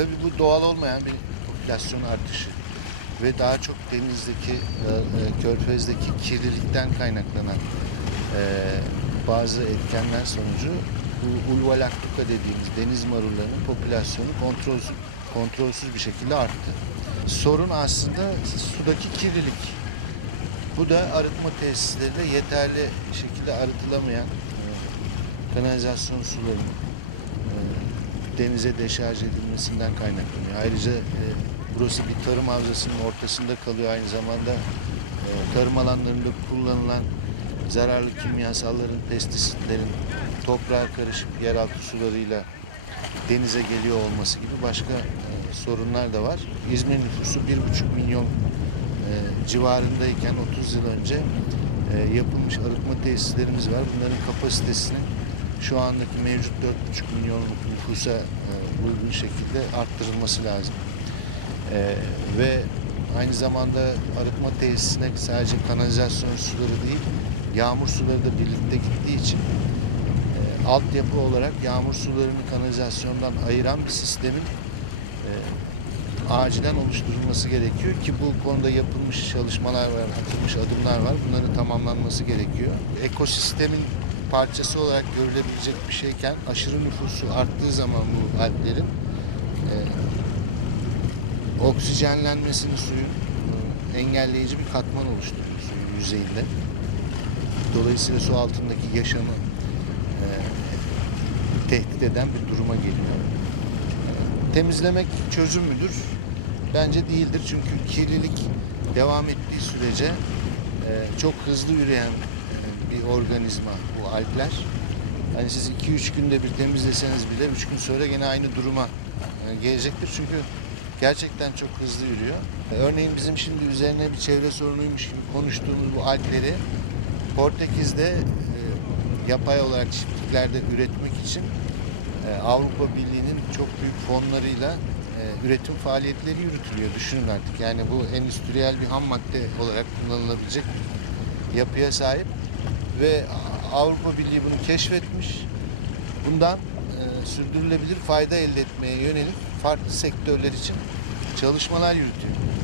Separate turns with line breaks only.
Tabii bu doğal olmayan bir popülasyon artışı ve daha çok denizdeki, e, e, körfezdeki kirlilikten kaynaklanan e, bazı etkenler sonucu bu ulva lactuca dediğimiz deniz marullarının popülasyonu kontrolsüz, kontrolsüz bir şekilde arttı. Sorun aslında sudaki kirlilik. Bu da arıtma tesislerinde yeterli şekilde arıtılamayan e, kanalizasyon sularının e, denize deşarj edilmesinden kaynaklanıyor. Ayrıca e, burası bir tarım havzasının ortasında kalıyor. Aynı zamanda e, tarım alanlarında kullanılan zararlı kimyasalların, pestisitlerin toprağa karışıp yeraltı sularıyla denize geliyor olması gibi başka e, sorunlar da var. İzmir nüfusu 1,5 milyon e, civarındayken 30 yıl önce e, yapılmış arıtma tesislerimiz var. Bunların kapasitesinin şu andaki mevcut 4,5 milyonluk nüfusa e, uygun şekilde arttırılması lazım. E, ve aynı zamanda arıtma tesisine sadece kanalizasyon suları değil, yağmur suları da birlikte gittiği için e, altyapı olarak yağmur sularını kanalizasyondan ayıran bir sistemin acilen oluşturulması gerekiyor ki bu konuda yapılmış çalışmalar var, atılmış adımlar var. Bunların tamamlanması gerekiyor. Ekosistemin parçası olarak görülebilecek bir şeyken aşırı nüfusu arttığı zaman bu alplerin e, oksijenlenmesini suyun e, engelleyici bir katman oluşturuyor suyun yüzeyinde. Dolayısıyla su altındaki yaşamı e, tehdit eden bir duruma geliyor. E, temizlemek çözüm müdür? Bence değildir çünkü kirlilik devam ettiği sürece e, çok hızlı üreyen bir organizma bu alpler. Hani siz 2-3 günde bir temizleseniz bile 3 gün sonra gene aynı duruma e, gelecektir. Çünkü gerçekten çok hızlı yürüyor. E, Örneğin bizim şimdi üzerine bir çevre sorunuymuş gibi konuştuğumuz bu alpleri Portekiz'de e, yapay olarak çiftliklerde üretmek için Avrupa Birliği'nin çok büyük fonlarıyla üretim faaliyetleri yürütülüyor. Düşünün artık yani bu endüstriyel bir ham madde olarak kullanılabilecek yapıya sahip ve Avrupa Birliği bunu keşfetmiş. Bundan e, sürdürülebilir fayda elde etmeye yönelik farklı sektörler için çalışmalar yürütüyor.